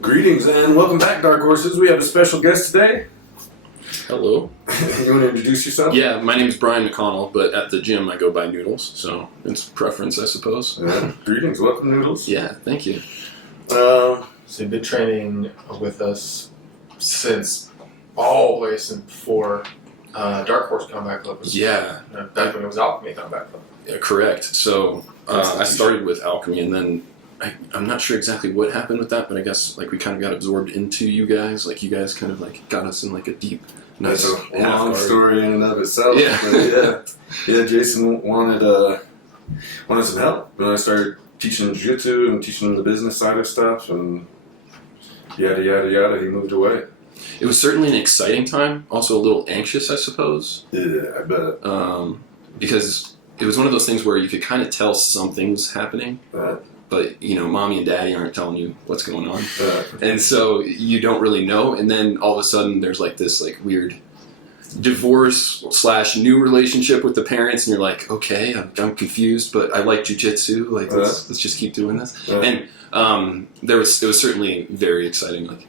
Greetings and welcome back, Dark Horses. We have a special guest today. Hello. You want to introduce yourself? Yeah, my name is Bryan McConnell, but at the gym I go by Noodles, so it's preference, I suppose. Greetings, welcome, Noodles. Yeah, thank you. So you've been training with us since all the way since before Dark Horse Combat Club was. Yeah. Back when it was Alchemy Combat Club. Yeah, correct. So I started with Alchemy, and then I'm not sure exactly what happened with that, but I guess like we kind of got absorbed into you guys. Like you guys kind of like got us in like a deep. That's a long story in and of itself. Yeah. But yeah. Jason wanted some help, and I started teaching Jiu-Jitsu and teaching him the business side of stuff, and yada yada yada. He moved away. It was certainly an exciting time, also a little anxious, I suppose. Yeah, I bet. Because it was one of those things where you could kind of tell something's happening. But, you know, mommy and daddy aren't telling you what's going on. And so you don't really know. And then all of a sudden there's like this like weird divorce/new relationship with the parents. And you're like, okay, I'm confused, but I like jiu-jitsu. Like, let's just keep doing this. And it was certainly very exciting. Like,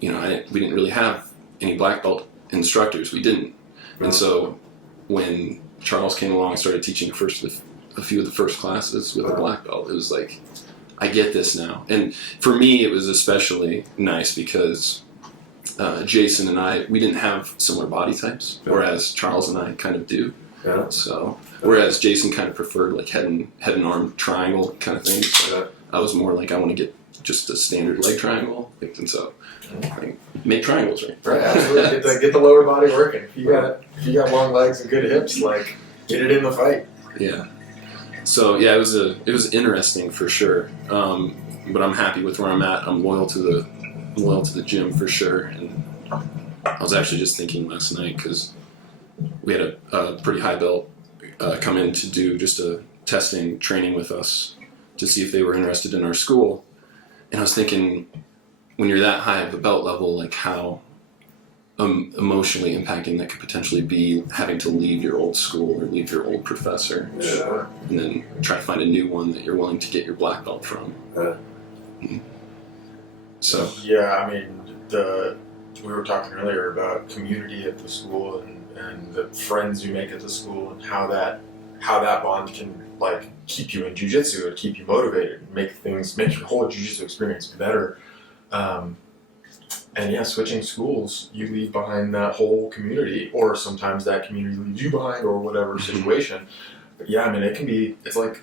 you know, we didn't really have any black belt instructors. We didn't. And so when Charles came along and started teaching a few of the first classes with a black belt, it was like, I get this now. And for me, it was especially nice because Jason and we didn't have similar body types, whereas Charles and I kind of do. Yeah. So, whereas Jason kind of preferred like head and arm triangle kind of things. So I was more like, I want to get just a standard leg triangle. And so, make triangles, right? Right, absolutely. Get the lower body working. If you got long legs and good hips, like get it in the fight. Yeah. So yeah, it was interesting for sure. But I'm happy with where I'm at. I'm loyal to the gym for sure. And I was actually just thinking last night because we had a pretty high belt come in to do just a testing training with us to see if they were interested in our school. And I was thinking, when you're that high of a belt level, like how emotionally impacting that could potentially be having to leave your old school or leave your old professor, and then try to find a new one that you're willing to get your black belt from. So yeah, I mean, we were talking earlier about community at the school and the friends you make at the school and how that bond can like keep you in jiu-jitsu and keep you motivated and make your whole jiu-jitsu experience better. And yeah, switching schools, you leave behind that whole community, or sometimes that community leaves you behind, or whatever situation. But yeah, I mean, it's like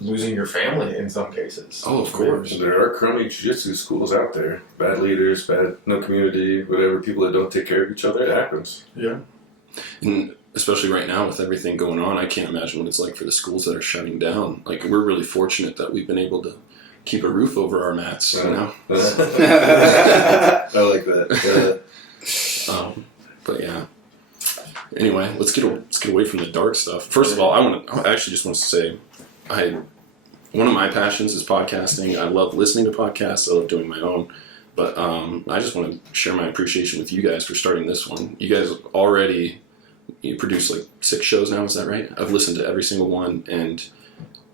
losing your family in some cases. Oh, of course. There are crummy jiu-jitsu schools out there. Bad leaders, no community, whatever. People that don't take care of each other. It happens. Yeah. And especially right now with everything going on, I can't imagine what it's like for the schools that are shutting down. Like, we're really fortunate that we've been able to keep a roof over our mats, you know? I like that. But yeah. Anyway, let's get away from the dark stuff. First of all, I actually just want to say, one of my passions is podcasting. I love listening to podcasts. I love doing my own. But I just want to share my appreciation with you guys for starting this one. You guys already produce like 6 shows now, is that right? I've listened to every single one, and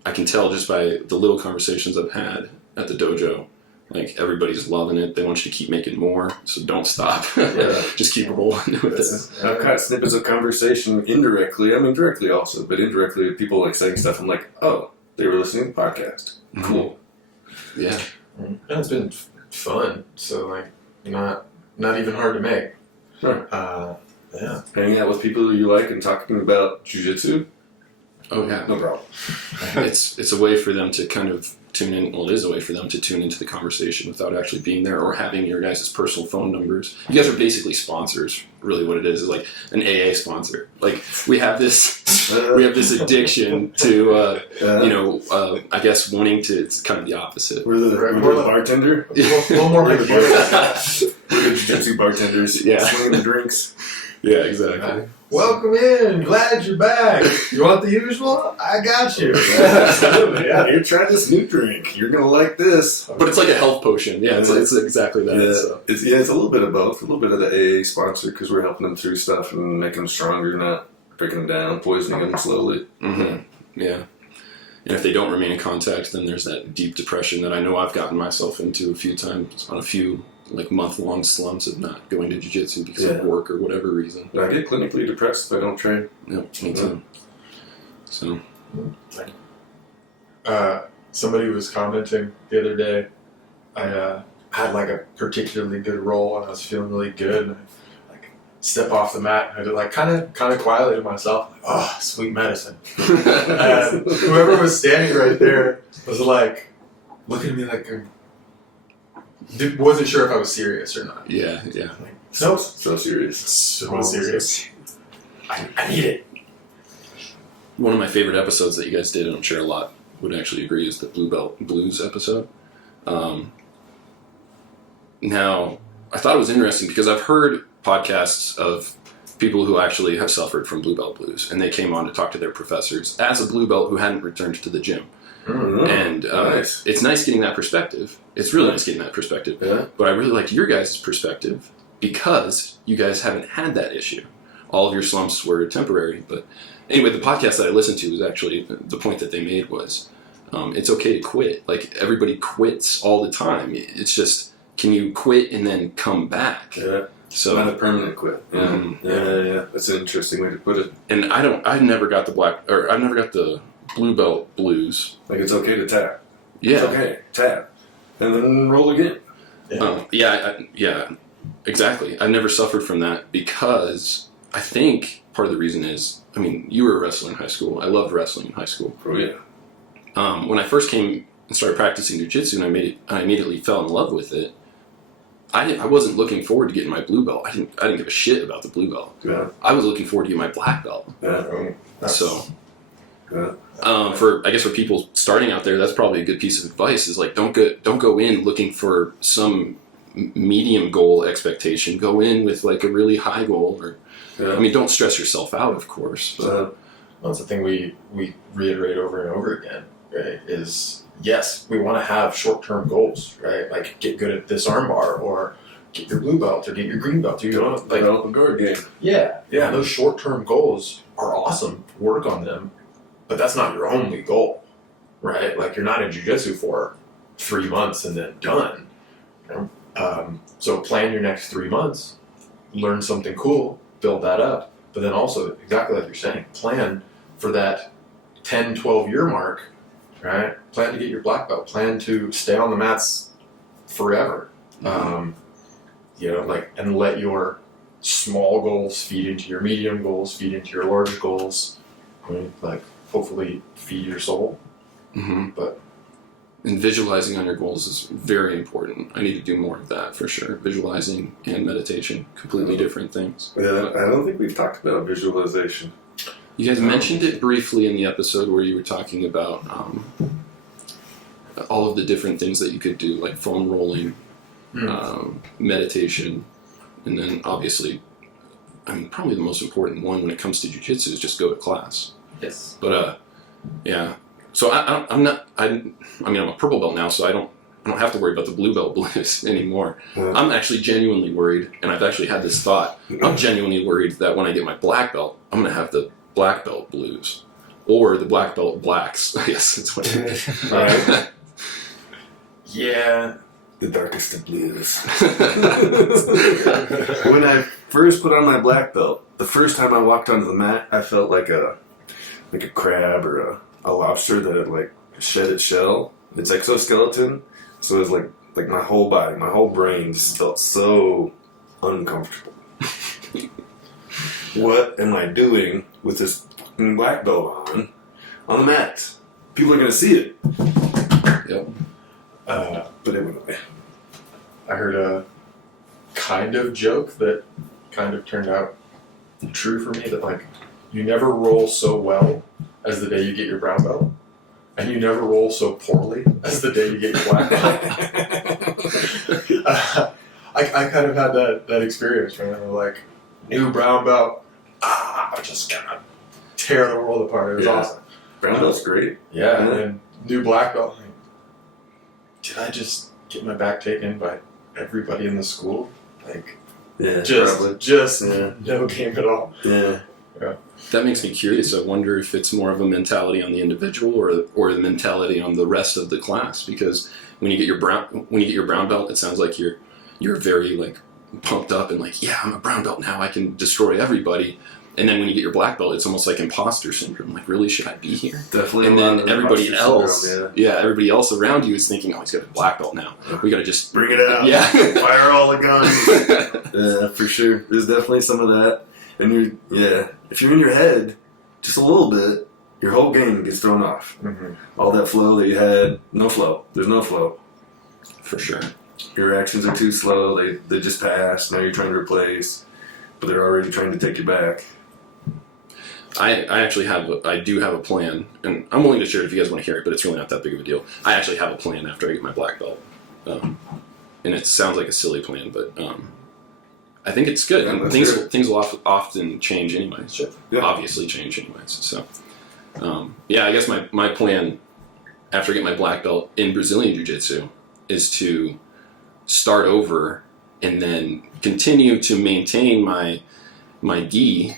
I can tell just by the little conversations I've had at the dojo, like everybody's loving it. They want you to keep making more, so don't stop. Just keep rolling with it. I've got snippets of conversation indirectly. I mean, directly also, but indirectly, people like saying stuff. I'm like, oh, they were listening to the podcast. Cool. Yeah. It's been fun. So like, not even hard to make. Sure. Yeah. Hanging out with people you like and talking about jiu-jitsu. Oh yeah, no problem. It's a way for them to kind of tune in. Well, it is a way for them to tune into the conversation without actually being there or having your guys' personal phone numbers. You guys are basically sponsors. Really, what it is like an AA sponsor. Like we have this addiction to I guess wanting to. It's kind of the opposite. We're the bartender. A little more like We're the jiu-jitsu bartenders. Yeah, swinging the drinks. Yeah, exactly. Welcome in. Glad you're back. You want the usual? I got you. Absolutely. Yeah, you're trying this new drink. You're gonna like this. But it's like a health potion. Yeah, it's exactly that. Yeah, so. it's a little bit of both. A little bit of the AA sponsor because we're helping them through stuff and making them stronger, not breaking them down, poisoning them slowly. Mm-hmm. Yeah. And if they don't remain in contact, then there's that deep depression that I know I've gotten myself into a few times on a few like month-long slumps of not going to jiu-jitsu because of work or whatever reason. I get clinically depressed if I don't train. Yep, me too. So, somebody was commenting the other day. I had like a particularly good roll and I was feeling really good. And I like step off the mat. And I did like kind of quietly to myself, like, oh, sweet medicine. And whoever was standing right there was like looking at me like, wasn't sure if I was serious or not. yeah. Like, So serious. So serious. I need it. One of my favorite episodes that you guys did, and I'm sure a lot would actually agree, is the Blue Belt Blues episode. Now, I thought it was interesting because I've heard podcasts of people who actually have suffered from Blue Belt Blues, and they came on to talk to their professors as a Blue Belt who hadn't returned to the gym. Mm-hmm. And Nice. it's nice getting that perspective. It's really nice getting that perspective. Yeah. But I really liked your guys' perspective because you guys haven't had that issue. All of your slumps were temporary. But anyway, the podcast that I listened to was actually, the point that they made was, it's okay to quit. Like, everybody quits all the time. It's just, can you quit and then come back? Yeah. So Not a permanent quit. Yeah. Mhm. Yeah. That's an interesting way to put it. And I never got the Blue Belt Blues. Like, it's okay to tap. Yeah. It's okay. Tap. And then roll again. Yeah, exactly. I never suffered from that because I think part of the reason is, I mean, you were a wrestler in high school. I loved wrestling in high school. Oh, yeah. When I first came and started practicing jiu-jitsu and I immediately fell in love with it, I wasn't looking forward to getting my blue belt. I didn't give a shit about the blue belt. Yeah. I was looking forward to getting my black belt. Yeah. So, Yeah. for people starting out there, that's probably a good piece of advice. Is like don't go in looking for some medium goal expectation. Go in with like a really high goal, or I mean, don't stress yourself out, of course. But. That's the thing we reiterate over and over again, right? Is yes, we want to have short-term goals, right? Like get good at this armbar, or get your blue belt, or get your green belt. You know, like develop a guard game. Yeah. Those short-term goals are awesome. Work on them, but that's not your only goal, right? Like you're not in jiu-jitsu for 3 months and then done. You know? So plan your next 3 months, learn something cool, build that up, but then also exactly like you're saying, plan for that 10, 12-year mark, right? Plan to get your black belt. Plan to stay on the mats forever. You know, like, and let your small goals feed into your medium goals, feed into your large goals. Right? Like, hopefully feed your soul. Mm-hmm. But and visualizing on your goals is very important. I need to do more of that for sure. Visualizing and meditation, completely different things. Yeah, I don't think we've talked about visualization. You guys mentioned it briefly in the episode where you were talking about all of the different things that you could do, like foam rolling, meditation, and then obviously, I mean, probably the most important one when it comes to jiu-jitsu is just go to class. yes. But yeah. So I'm a purple belt now, so I don't have to worry about the blue belt blues anymore. Yeah. I'm actually genuinely worried, and I've actually had this thought. I'm genuinely worried that when I get my black belt, I'm going to have the black belt blues. Or the black belt blacks. I guess that's what it is. Right. Yeah. The darkest of blues. When I first put on my black belt, the first time I walked onto the mat, I felt like a crab or a lobster that had like shed its shell. Its exoskeleton. So it was like my whole body, my whole brain just felt so uncomfortable. What am I doing with this fucking black belt on the mat? People are gonna see it. Yep. But it went away. I heard a kind of joke that kind of turned out true for me, that like you never roll so well as the day you get your brown belt, and you never roll so poorly as the day you get your black belt. I kind of had that experience, right? I'm like, new brown belt, I'm just gonna tear the world apart. It was awesome. Brown belt's great. Yeah, and then new black belt. Like, did I just get my back taken by everybody in the school? Like, Yeah, just probably. no game at all. Yeah. That makes me curious. I wonder if it's more of a mentality on the individual or the mentality on the rest of the class. Because when you get your brown belt, it sounds like you're very like pumped up and like, yeah, I'm a brown belt now. I can destroy everybody. And then when you get your black belt, it's almost like imposter syndrome. Like, really, should I be here? Definitely. And then everybody else, syndrome, everybody else around you is thinking, oh, he's got a black belt now. We got to just bring it out. Yeah, fire all the guns. Yeah, for sure. There's definitely some of that. And if you're in your head just a little bit, your whole game gets thrown off. Mm-hmm. All that flow that you had, no flow. There's no flow. For sure. Your reactions are too slow. They just pass. Now you're trying to replace, but they're already trying to take you back. I do have a plan, and I'm willing to share it if you guys want to hear it, but it's really not that big of a deal. I actually have a plan after I get my black belt. And it sounds like a silly plan, but I think it's good. Yeah, and things will often change anyways. Sure. Yeah. Obviously change anyways. So, I guess my plan after I get my black belt in Brazilian Jiu-Jitsu is to start over and then continue to maintain my gi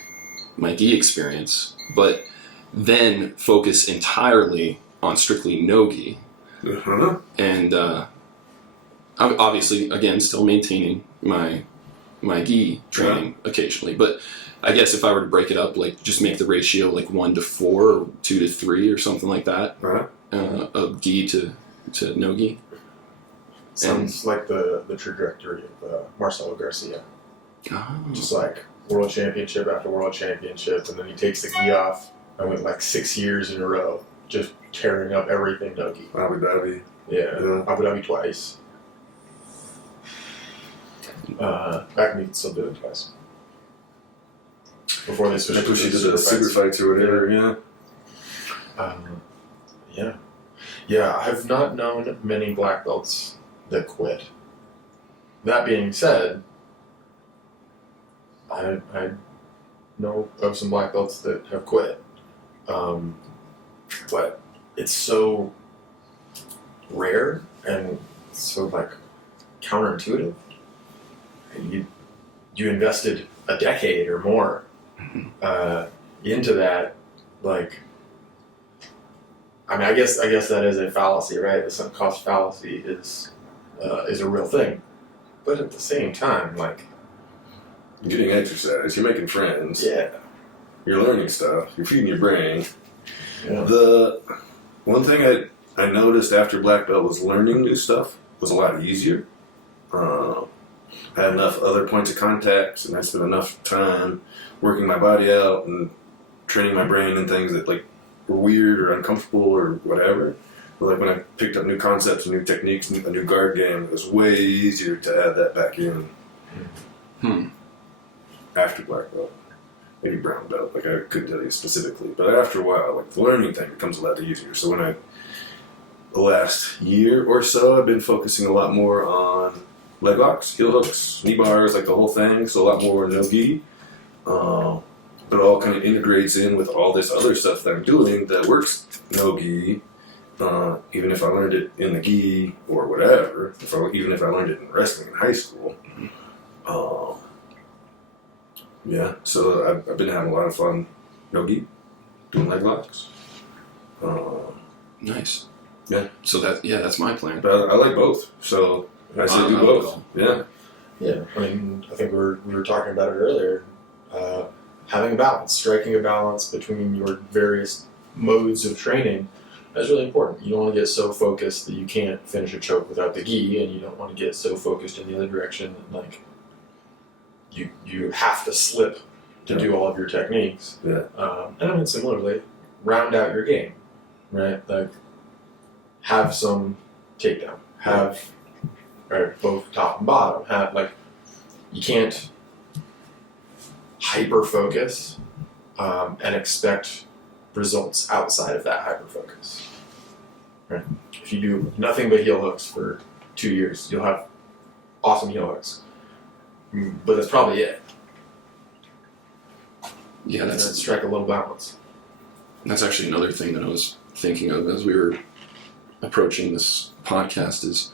experience, but then focus entirely on strictly no-gi. Uh-huh. And I'm obviously, again, still maintaining my gi training occasionally. But I guess if I were to break it up, like just make the ratio like 1 to 4 or 2 to 3 or something like that, Right. of gi to no-gi. Sounds like the trajectory of Marcelo Garcia. Oh. Just like world championship after world championship, and then he takes the gi off and went like 6 years in a row, just tearing up everything no-gi. Abu Dhabi. Yeah, Abu Dhabi twice. Back me still do it twice. Before they switched to She did super the super fights or whatever, yeah. Yeah, I've not known many black belts that quit. That being said, I know of some black belts that have quit. But it's so rare and so like counterintuitive. You invested a decade or more into that, like. I mean, I guess that is a fallacy, right? The sunk cost fallacy is a real thing, but at the same time, like, You're getting exercise. You're making friends. yeah, You're learning stuff. You're feeding your brain. yeah. The one thing I noticed after black belt was learning new stuff was a lot easier. I had enough other points of contact, and I spent enough time working my body out and training my brain in things that like were weird or uncomfortable or whatever. But like when I picked up new concepts and new techniques, a new guard game, it was way easier to add that back in. After black belt. Maybe brown belt, like I couldn't tell you specifically. But after a while, like the learning thing becomes a lot easier. So the last year or so, I've been focusing a lot more on leg locks, heel hooks, knee bars, like the whole thing. So a lot more no-gi. But it all kind of integrates in with all this other stuff that I'm doing that works no-gi. Even if I learned it in the gi or whatever, even if I learned it in wrestling in high school. Yeah, so I've been having a lot of fun no-gi, doing leg locks. Nice. Yeah. So that's my plan. But I like both, so I say do both. Yeah. Yeah, I mean, I think we were talking about it earlier. Having a balance, striking a balance between your various modes of training, that's really important. You don't want to get so focused that you can't finish a choke without the gi, and you don't want to get so focused in the other direction that like you have to slip to do all of your techniques. Yeah. And I mean, similarly, round out your game, right? Like, have some takedown, have both top and bottom. Have like, you can't hyper focus and expect results outside of that hyper focus. Right? If you do nothing but heel hooks for 2 years, you'll have awesome heel hooks. But that's probably it. Yeah, that's strike a little balance. That's actually another thing that I was thinking of as we were approaching this podcast is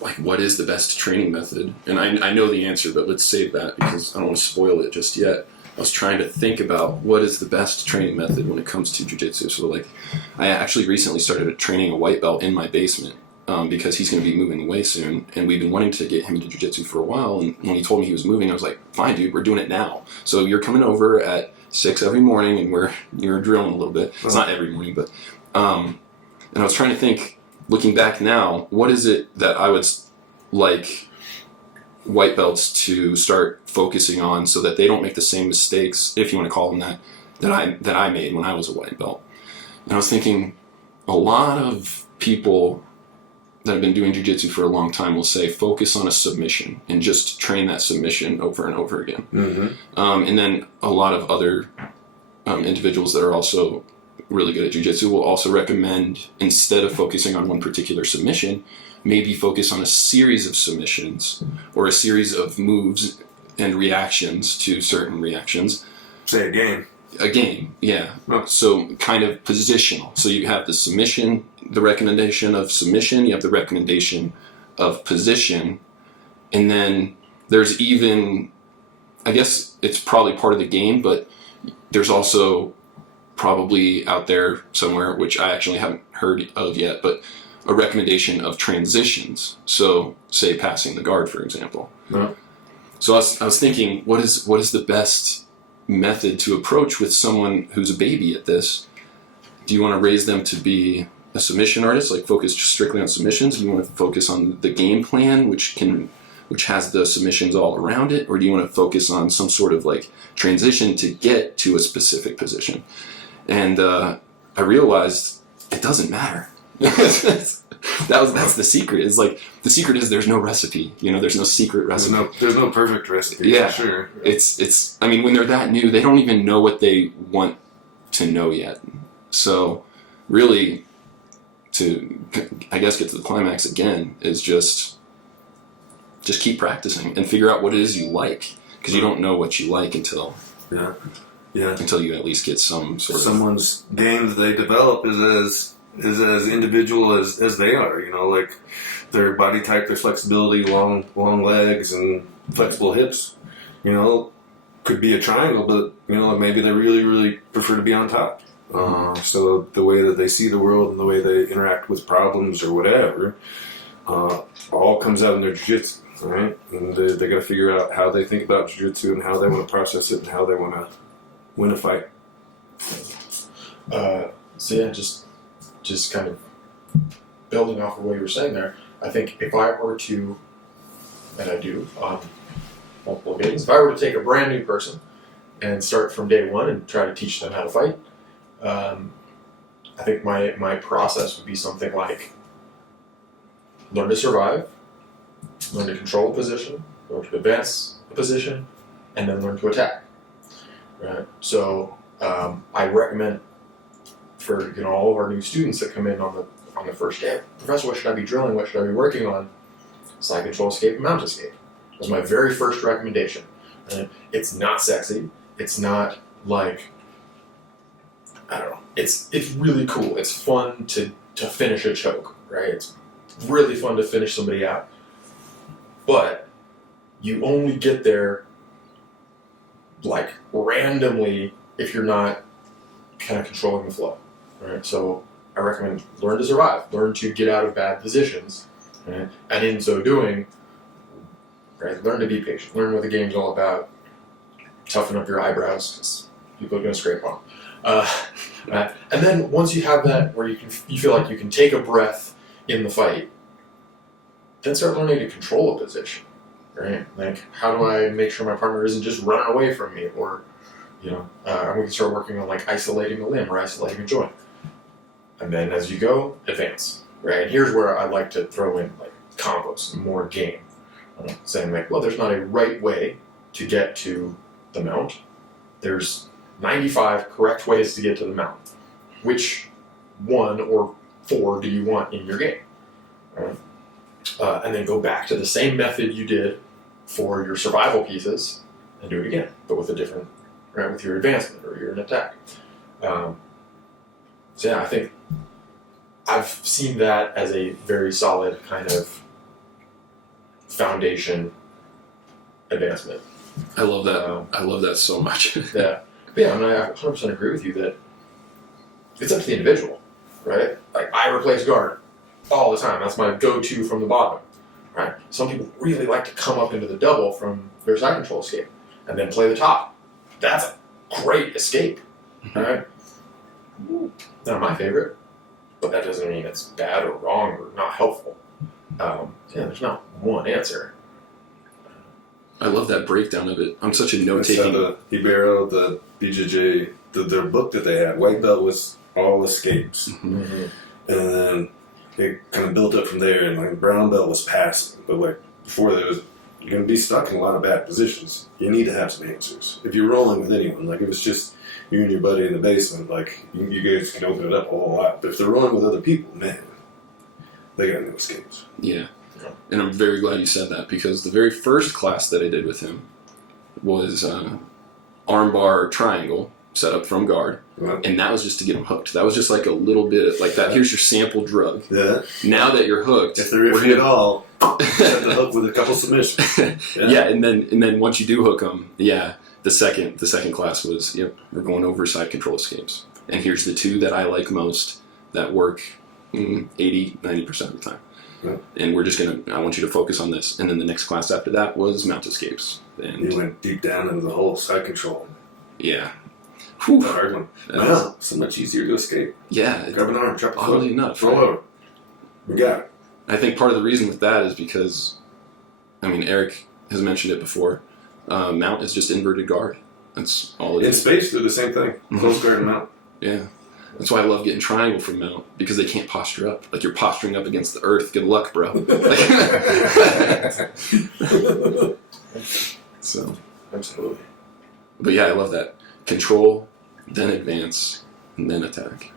like, what is the best training method? And I know the answer, but let's save that because I don't want to spoil it just yet. I was trying to think about what is the best training method when it comes to jiu-jitsu. So like, I actually recently started training a white belt in my basement because he's going to be moving away soon, and we've been wanting to get him into jiu-jitsu for a while. And when he told me he was moving, I was like, fine, dude, we're doing it now. So you're coming over at 6 every morning, and you're drilling a little bit. It's not every morning, but and I was trying to think, looking back now, what is it that I would like white belts to start focusing on so that they don't make the same mistakes, if you want to call them that I made when I was a white belt. And I was thinking, a lot of people that have been doing jiu-jitsu for a long time will say focus on a submission and just train that submission over and over again. Mm-hmm. And then a lot of other individuals that are also really good at jiu-jitsu will also recommend, instead of focusing on one particular submission, maybe focus on a series of submissions or a series of moves and reactions to certain reactions. Say a game. A game, yeah. Oh. So kind of positional. So you have the submission, the recommendation of submission, you have the recommendation of position, and then there's even, I guess it's probably part of the game, but there's also probably out there somewhere, which I actually haven't heard of yet, but a recommendation of transitions. So say passing the guard, for example. No. So I was thinking, what is the best method to approach with someone who's a baby at this? Do you want to raise them to be a submission artist, like focus just strictly on submissions? Do you want to focus on the game plan, which has the submissions all around it? Or do you want to focus on some sort of like transition to get to a specific position? And I realized it doesn't matter. That's the secret. It's like, the secret is there's no recipe. There's no secret recipe. There's no perfect recipe. Yeah, for sure. It's. I mean, when they're that new, they don't even know what they want to know yet. So, really, to I guess get to the climax again is just keep practicing and figure out what it is you like, because you don't know what you like until you at least get some sort of. Someone's game that they develop is as individual as they are, like their body type, their flexibility, long legs and flexible hips, could be a triangle, but maybe they really, really prefer to be on top. So the way that they see the world and the way they interact with problems or whatever, all comes out in their jiu-jitsu, right? And they got to figure out how they think about jiu-jitsu and how they want to process it and how they want to win a fight. So yeah, just kind of building off of what you were saying there, I think if I were to, and I do on multiple occasions, if I were to take a brand new person and start from day one and try to teach them how to fight, I think my process would be something like learn to survive, learn to control a position, learn to advance a position, and then learn to attack. Right? So I recommend for all of our new students that come in on the first day, Professor, what should I be drilling? What should I be working on? Side control escape and mount escape. That was my very first recommendation. And it's not sexy. It's not like, I don't know. It's really cool. It's fun to finish a choke, right? It's really fun to finish somebody out. But you only get there like randomly if you're not kind of controlling the flow. Right? So I recommend learn to survive, learn to get out of bad positions, right? And in so doing, right, learn to be patient, learn what the game's all about, toughen up your eyebrows because people are going to scrape on. Right? And then once you have that where you feel like you can take a breath in the fight, then start learning to control a position, right? Like, how do I make sure my partner isn't just running away from me, or we can start working on like isolating a limb or isolating a joint. And then as you go, advance, right? And here's where I like to throw in like combos, more game. Saying like, well, there's not a right way to get to the mount. There's 95 correct ways to get to the mount. Which one or 4 do you want in your game? Right? And then go back to the same method you did for your survival pieces and do it again, but with a different, right, with your advancement or your attack. So yeah, I think I've seen that as a very solid kind of foundation advancement I love that. I love that so much. Yeah. But yeah, I mean, I 100% agree with you that it's up to the individual, right? Like, I replace guard all the time. That's my go-to from the bottom, right? Some people really like to come up into the double from their side control escape and then play the top. That's a great escape, right? Not my favorite, but that doesn't mean it's bad or wrong or not helpful. There's not one answer. I love that breakdown of it. I'm such a note-taking. The Ibero, the BJJ, their book that they had, white belt was all escapes. Mm-hmm. And then it kind of built up from there, and like brown belt was passing. But like before that, you're going to be stuck in a lot of bad positions. You need to have some answers. If you're rolling with anyone, like if it's just you and your buddy in the basement, like you guys can open it up a whole lot. But if they're rolling with other people, man, they got no escapes. Yeah. And I'm very glad you said that, because the very first class that I did with him was armbar triangle set up from guard. Right. And that was just to get him hooked. That was just like a little bit like that. Here's your sample drug. Yeah. Now that you're hooked, If they're iffy at all, set the hook with a couple submissions. Yeah, and then once you do hook them, the second class was, we're going over side control escapes. And here's the two that I like most that work 80-90% of the time. Yeah. And I want you to focus on this. And then the next class after that was mount escapes. And You went deep down into the whole side control. yeah. The hard one. That's- Wow, so much easier to escape. Yeah. Grab an arm, drop a Oddly foot, enough. roll over. We got it. I think part of the reason with that is because, Eric has mentioned it before, mount is just inverted guard. That's all it In is. space, they're the same thing. Close guard and mount. Yeah. That's why I love getting triangle from mount, because they can't posture up. Like, you're posturing up against the earth. Good luck, bro. So, Absolutely. but yeah, I love that. Control, then advance, and then attack.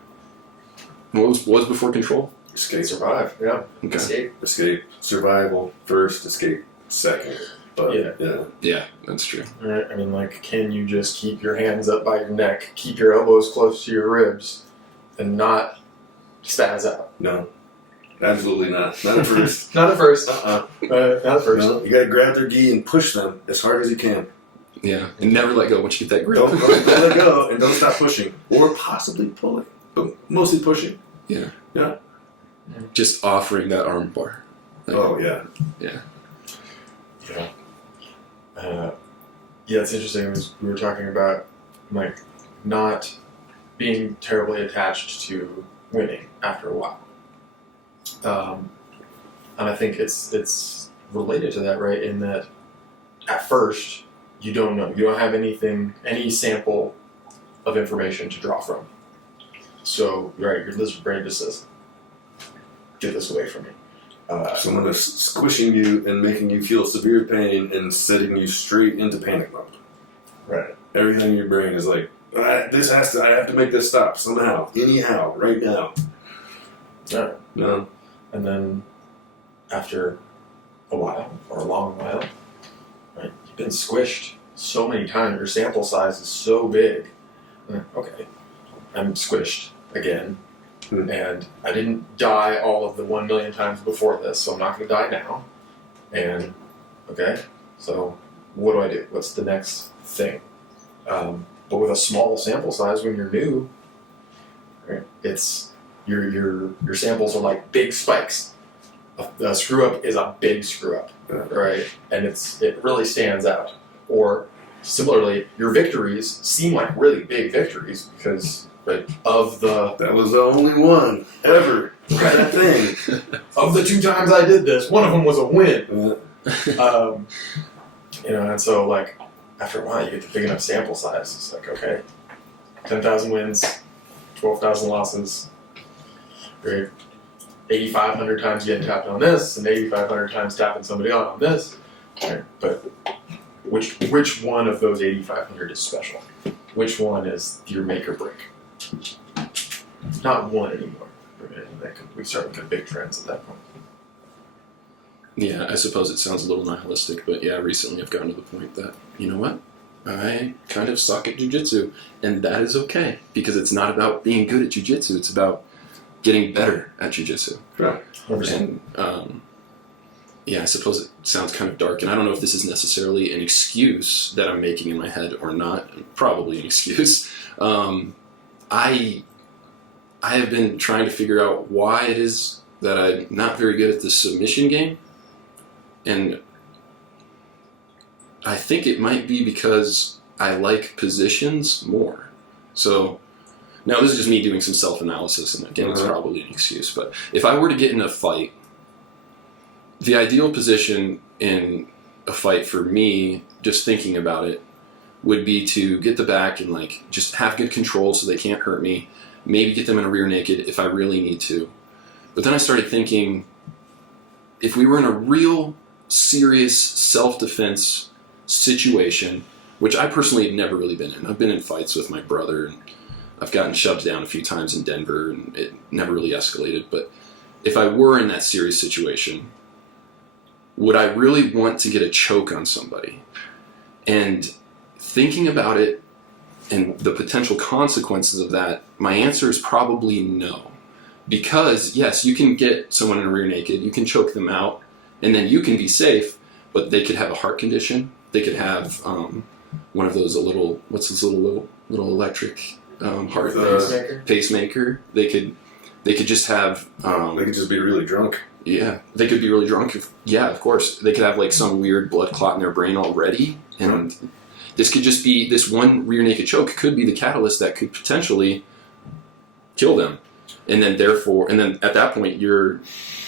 What was before control? Escape. Survive, yeah. Okay. Escape. Escape. Survival first, escape second. But, yeah. Yeah, that's true. Right. I mean, like, can you just keep your hands up by your neck, keep your elbows close to your ribs, and not spaz out? No. Absolutely not. Not at first. Not at first. Uh-uh. Not at first. No, you gotta grab their gi and push them as hard as you can. Yeah, and never let go once you get that grip. Don't let go and don't stop pushing. Or possibly pulling. But mostly pushing. Yeah. Yeah. Just offering that arm bar. Like, Oh, yeah. Yeah. Yeah. It's interesting. We were talking about, like, not being terribly attached to winning after a while. And I think it's related to that, right? In that at first, you don't know. You don't have any sample of information to draw from. So, right, your lizard brain just says, get this away from me. Someone is squishing you and making you feel severe pain and setting you straight into panic mode. Right. Everything in your brain is like, I have to make this stop somehow, anyhow, right now. Yeah. No. And then after a while, or a long while, right, you've been squished so many times, your sample size is so big. Okay, I'm squished again, and I didn't die all of the 1 million times before this, so I'm not going to die now. And, okay, so what do I do? What's the next thing? But with a small sample size, when you're new, right, it's your samples are like big spikes. A screw up is a big screw up, right? And it really stands out. Or similarly, your victories seem like really big victories because of the That was the only one ever. Right. That thing. of the 2 times I did this, one of them was a win. Yeah. And so like after a while, you get the big enough sample size. It's like, okay, 10,000 wins, 12,000 losses. Right? 8,500 times getting tapped on this, and 8,500 times tapping somebody on this. Right? But which one of those 8,500 is special? Which one is your make or break? Not one anymore. Right? We start looking at big trends at that point. Yeah, I suppose it sounds a little nihilistic, but yeah, recently I've gotten to the point that, you know what? I kind of suck at jiu-jitsu, and that is okay, because it's not about being good at jiu-jitsu, it's about getting better at jiu-jitsu. Right. And I suppose it sounds kind of dark, and I don't know if this is necessarily an excuse that I'm making in my head or not. Probably an excuse. I have been trying to figure out why it is that I'm not very good at the submission game, and I think it might be because I like positions more. So now this is just me doing some self-analysis, and again, it's probably an excuse, but if I were to get in a fight, the ideal position in a fight for me, just thinking about it, would be to get the back and like just have good control so they can't hurt me. Maybe get them in a rear naked if I really need to. But then I started thinking, if we were in a real serious self-defense situation, which I personally have never really been in. I've been in fights with my brother, and I've gotten shoved down a few times in Denver, and it never really escalated. But if I were in that serious situation, would I really want to get a choke on somebody? And thinking about it and the potential consequences of that, my answer is probably no. Because, yes, you can get someone in a rear naked, you can choke them out, and then you can be safe, but they could have a heart condition. They could have one of those what's this little electric heart pacemaker. They could just have. They could just be really drunk. Yeah, they could be really drunk. Of course, they could have like some weird blood clot in their brain already, and this could just be this one rear naked choke could be the catalyst that could potentially kill them, and then at that point you're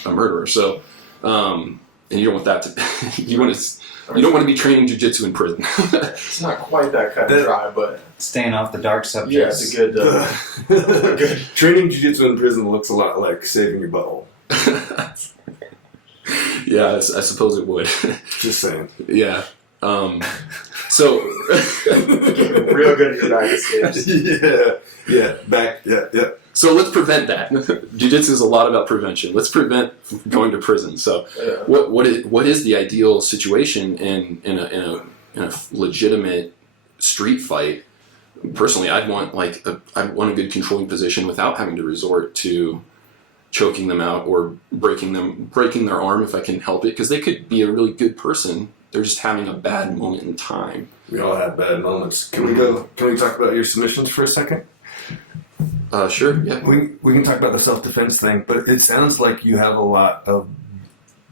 a murderer. So, and you don't want that to. You don't want to be training jiu-jitsu in prison. It's not quite that cut and dry, but staying off the dark subjects. yeah, it's a good. Training jiu-jitsu in prison looks a lot like saving your butthole. Yeah, I suppose it would. Just saying. Yeah. So real good at your back escapes. Yeah. So let's prevent that. Jiu-jitsu is a lot about prevention. Let's prevent going to prison. So what is the ideal situation in a legitimate street fight? Personally, I'd want a good controlling position without having to resort to choking them out or breaking their arm if I can help it, because they could be a really good person. They're just having a bad moment in time. We all have bad moments. Can we talk about your submissions for a second? Sure, yeah. We can talk about the self-defense thing, but it sounds like you have a lot of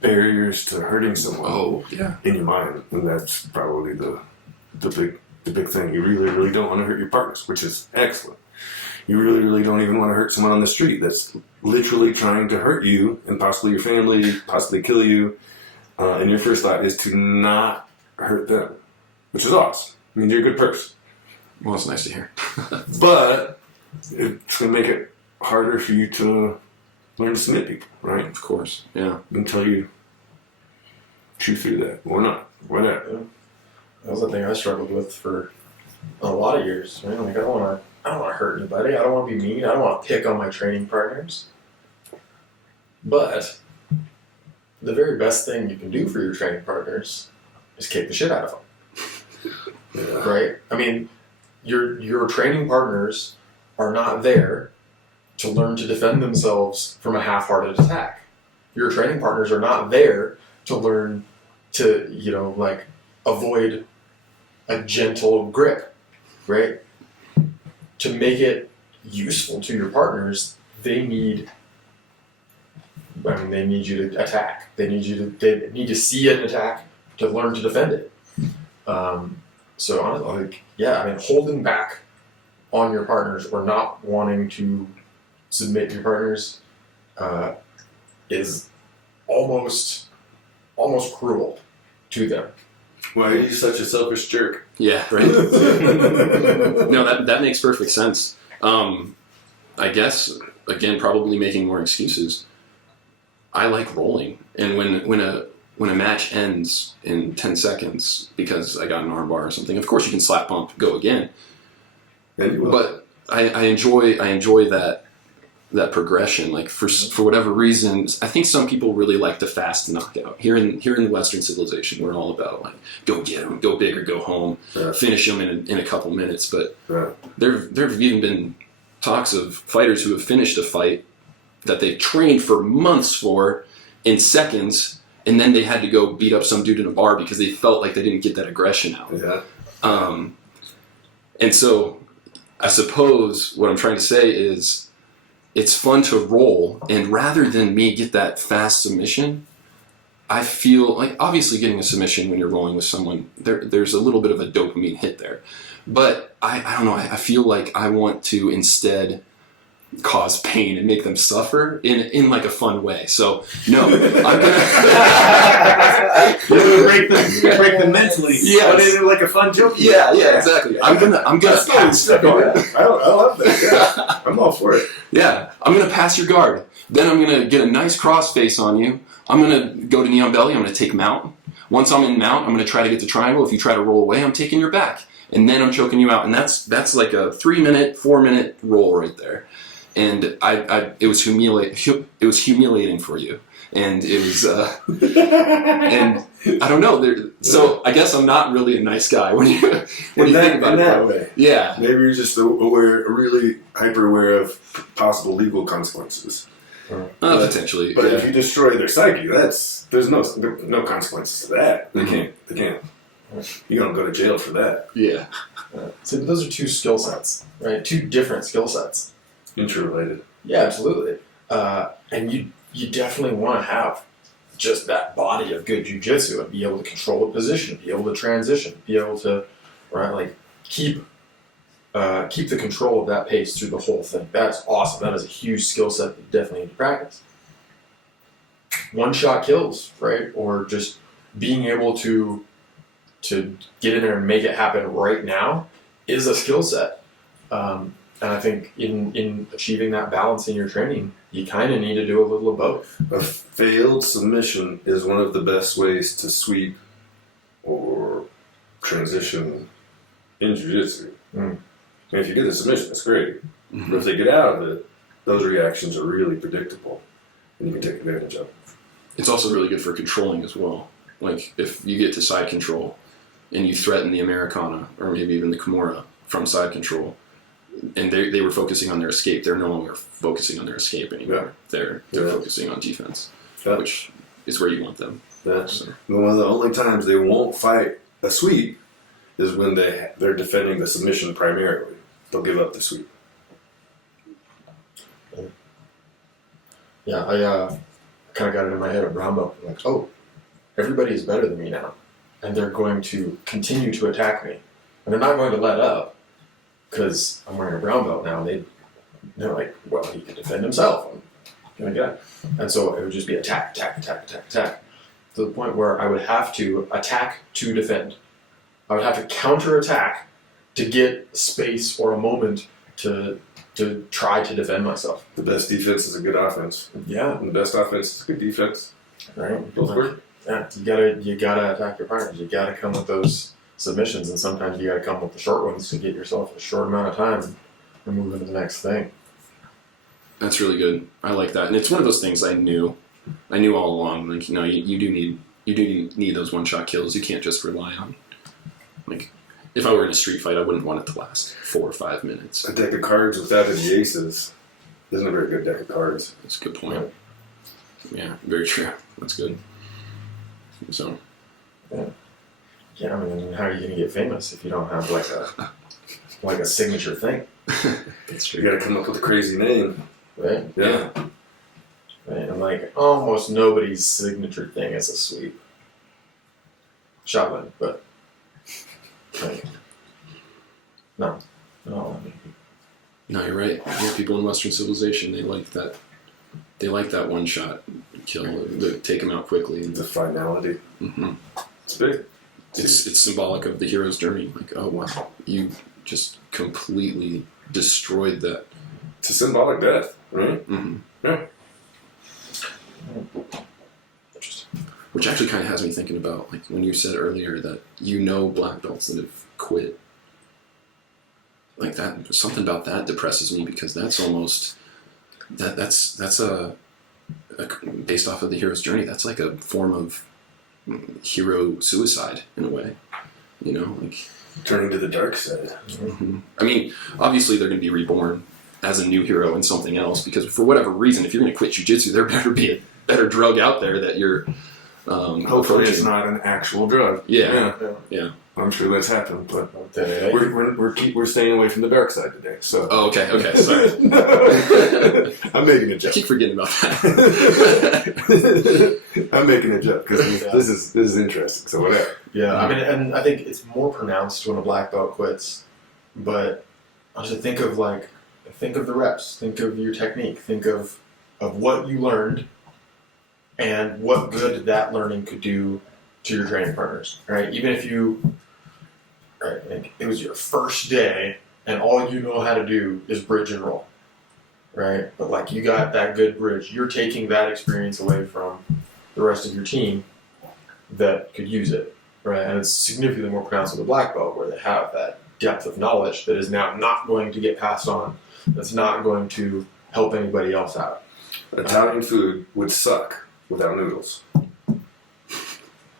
barriers to hurting someone in your mind, and that's probably the big thing. You really, really don't want to hurt your partners, which is excellent. You really, really don't even want to hurt someone on the street that's literally trying to hurt you and possibly your family, possibly kill you, and your first thought is to not hurt them, which is awesome. I mean, you're a good person. Well, it's nice to hear. But it's going to make it harder for you to learn to submit people, right? Of course, yeah. Until you chew through that, or not, whatever. Yeah. That was the thing I struggled with for a lot of years. Right? Like, I don't want to hurt anybody. I don't want to be mean. I don't want to pick on my training partners. But the very best thing you can do for your training partners is kick the shit out of them. Yeah. Right? I mean, your training partners are not there to learn to defend themselves from a half-hearted attack. Your training partners are not there to learn to, avoid a gentle grip, right? To make it useful to your partners, they need you to attack. They need to see an attack to learn to defend it. So honestly, holding back on your partners or not wanting to submit your partners is almost cruel to them. Why are you such a selfish jerk? Yeah, right. No, that makes perfect sense. I guess again, probably making more excuses. I like rolling, and when a match ends in 10 seconds because I got an armbar or something, of course you can slap bump, go again. Yeah, you will. But I enjoy that progression. Like for whatever reason, I think some people really like the fast knockout. Here in the Western civilization, we're all about like go get them, go big or go home, finish them in a couple minutes. But there have even been talks of fighters who have finished a fight that they've trained for months for in seconds, and then they had to go beat up some dude in a bar because they felt like they didn't get that aggression out. Yeah. And so I suppose what I'm trying to say is it's fun to roll, and rather than me get that fast submission, I feel like obviously getting a submission when you're rolling with someone, there's a little bit of a dopamine hit there. But I don't know, I feel like I want to instead cause pain and make them suffer in like a fun way. So no, I'm gonna break them mentally. Yeah, but in like a fun joke. Yeah, exactly. I'm gonna pass the guard. I love that. Yeah. I'm all for it. Yeah, I'm gonna pass your guard. Then I'm gonna get a nice cross face on you. I'm gonna go to knee on belly. I'm gonna take mount. Once I'm in mount, I'm gonna try to get the triangle. If you try to roll away, I'm taking your back, and then I'm choking you out. And that's like a 3-minute, 4-minute roll right there. And it was humiliating for you, and it was, and I don't know. So I guess I'm not really a nice guy when you think about it that way. Yeah, maybe you're just really hyper aware of possible legal consequences. Potentially, but if you destroy their psyche, there's no consequences to that. They can't. You're gonna go to jail for that. Yeah. So those are two skill sets, right? Two different skill sets. Interrelated. Yeah, absolutely. And you definitely want to have just that body of good jiu-jitsu and be able to control a position, be able to transition, be able to keep the control of that pace through the whole thing. That's awesome. That is a huge skill set that you definitely need to practice. One-shot kills, right? Or just being able to get in there and make it happen right now is a skill set. And I think in achieving that balance in your training, you kind of need to do a little of both. A failed submission is one of the best ways to sweep or transition in jiu-jitsu. And if you get a submission, that's great. Mm-hmm. But if they get out of it, those reactions are really predictable, and you can take advantage of them. It's also really good for controlling as well. Like if you get to side control and you threaten the Americana or maybe even the Kimura from side control, and they were focusing on their escape, they're no longer focusing on their escape anymore. Yeah. They're focusing on defense, which is where you want them. So. One of the only times they won't fight a sweep is when they're defending the submission primarily. They'll give up the sweep. Yeah, I kind of got it in my head at brown belt. I'm like, oh, everybody is better than me now, and they're going to continue to attack me, and they're not going to let up. Because I'm wearing a brown belt now, and they're like, well, he can defend himself. I'm gonna get it. And so it would just be attack, to the point where I would have to attack to defend. I would have to counter-attack to get space or a moment to try to defend myself. The best defense is a good offense. Yeah. And the best offense is a good defense. Right. Both work. Yeah. You gotta attack your partners. You gotta come with those submissions, and sometimes you got to come with the short ones to get yourself a short amount of time and move into the next thing. That's really good. I like that, and it's one of those things I knew all along. Like you do need those one-shot kills. You can't just rely on. Like if I were in a street fight, I wouldn't want it to last 4 or 5 minutes. A deck of cards without any aces isn't a very good deck of cards. That's a good point. Yeah, very true. That's good. So. Yeah, I mean, how are you going to get famous if you don't have like a signature thing? That's true. You got to come up with a crazy name, right? Yeah. Right, and like almost nobody's signature thing is a sweep. Shotgun, but right. No. No, you're right. Yeah, people in Western civilization, they like that. They like that one shot kill, take them out quickly. The finality. Mm-hmm. It's big. It's symbolic of the hero's journey. Like, oh wow, you just completely destroyed that. It's a symbolic death, right? Mm-hmm. Yeah. Interesting. Which actually kind of has me thinking about like when you said earlier that black belts that have quit. Like that, something about that depresses me because that's almost that's a based off of the hero's journey. That's like a form of hero suicide in a way, like turning to the dark side. Mm-hmm. I mean, obviously they're going to be reborn as a new hero in something else because for whatever reason, if you're going to quit jiu-jitsu, there better be a better drug out there that you're Hopefully it's not an actual drug. Yeah. I'm sure that's happened, but Okay. we're staying away from the dark side today. So. Oh, okay, sorry. I'm making a I joke. keep forgetting about that. I'm making a joke because this is interesting. So whatever. Yeah, I mean, and I think it's more pronounced when a black belt quits. But I should think of the reps, think of your technique, think of what you learned, and what good that learning could do to your training partners. Right? Even if like it was your first day and all you know how to do is bridge and roll. Right? But like you got that good bridge, you're taking that experience away from the rest of your team that could use it. Right? And it's significantly more pronounced with the black belt where they have that depth of knowledge that is now not going to get passed on. That's not going to help anybody else out. Italian food would suck without noodles.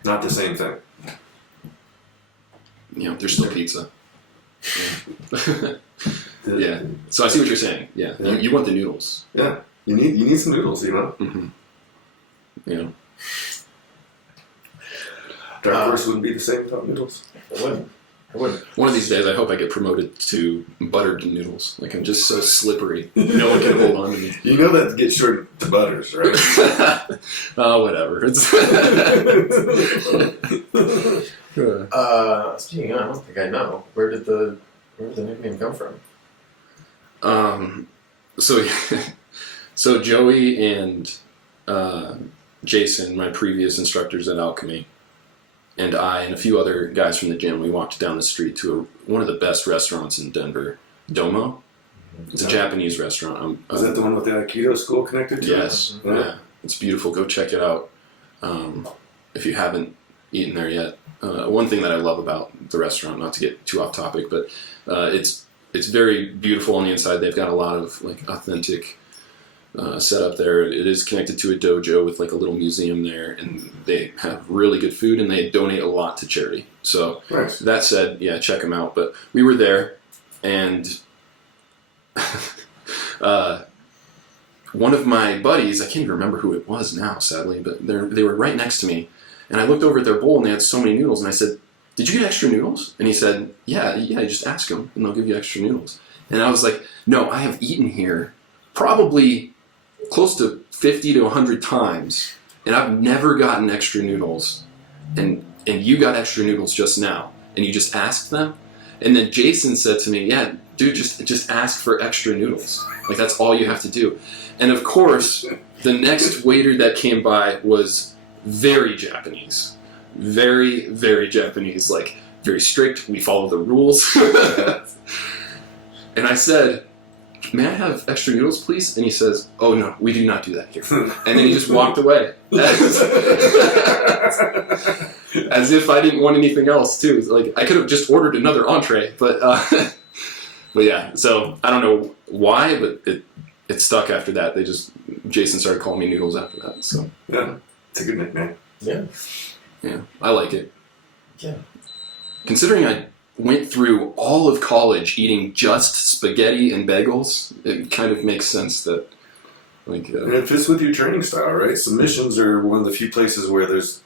Not the same thing. There's still pizza. Yeah. So I see what you're saying. Yeah. You want the noodles. Yeah. You need some noodles, you know? Mm-hmm. Yeah. Dark horse wouldn't be the same without noodles. It wouldn't. One of these days, I hope I get promoted to buttered noodles. Like, I'm just so slippery. No one can hold on to me. You know that gets short to butters, right? Oh, whatever. Speaking of, I don't think I know. Where did the nickname come from? So Joey and Jason, my previous instructors at Alchemy, and I and a few other guys from the gym, we walked down the street to one of the best restaurants in Denver, Domo. It's a Japanese restaurant. Is that the one with the Aikido school connected to it? Yes. Yeah. It's beautiful. Go check it out if you haven't eaten there yet. One thing that I love about the restaurant, not to get too off topic, but it's very beautiful on the inside. They've got a lot of like authentic setup there. It is connected to a dojo with like a little museum there, and they have really good food, and they donate a lot to charity. So nice. That said, yeah, check them out. But we were there, and one of my buddies, I can't even remember who it was now, sadly, but they were right next to me, and I looked over at their bowl, and they had so many noodles, and I said, "Did you get extra noodles?" And he said, yeah, just ask them, and they'll give you extra noodles. And I was like, no, I have eaten here probably close to 50 to 100 times, and I've never gotten extra noodles, and you got extra noodles just now, and you just asked them? And then Jason said to me, yeah, dude, just ask for extra noodles. Like, that's all you have to do. And of course, the next waiter that came by was very Japanese. Very, very Japanese. Like, very strict. We follow the rules. And I said, "May I have extra noodles, please?" And he says, "Oh, no, we do not do that here." And then he just walked away. As if I didn't want anything else, too. Like, I could have just ordered another entree, but yeah, so I don't know why, but it stuck after that. Jason started calling me Noodles after that, so. Yeah, it's a good nickname. Yeah. Yeah, I like it. Yeah. Considering I went through all of college eating just spaghetti and bagels, it kind of makes sense that, like... and it fits with your training style, right? Submissions are one of the few places where there's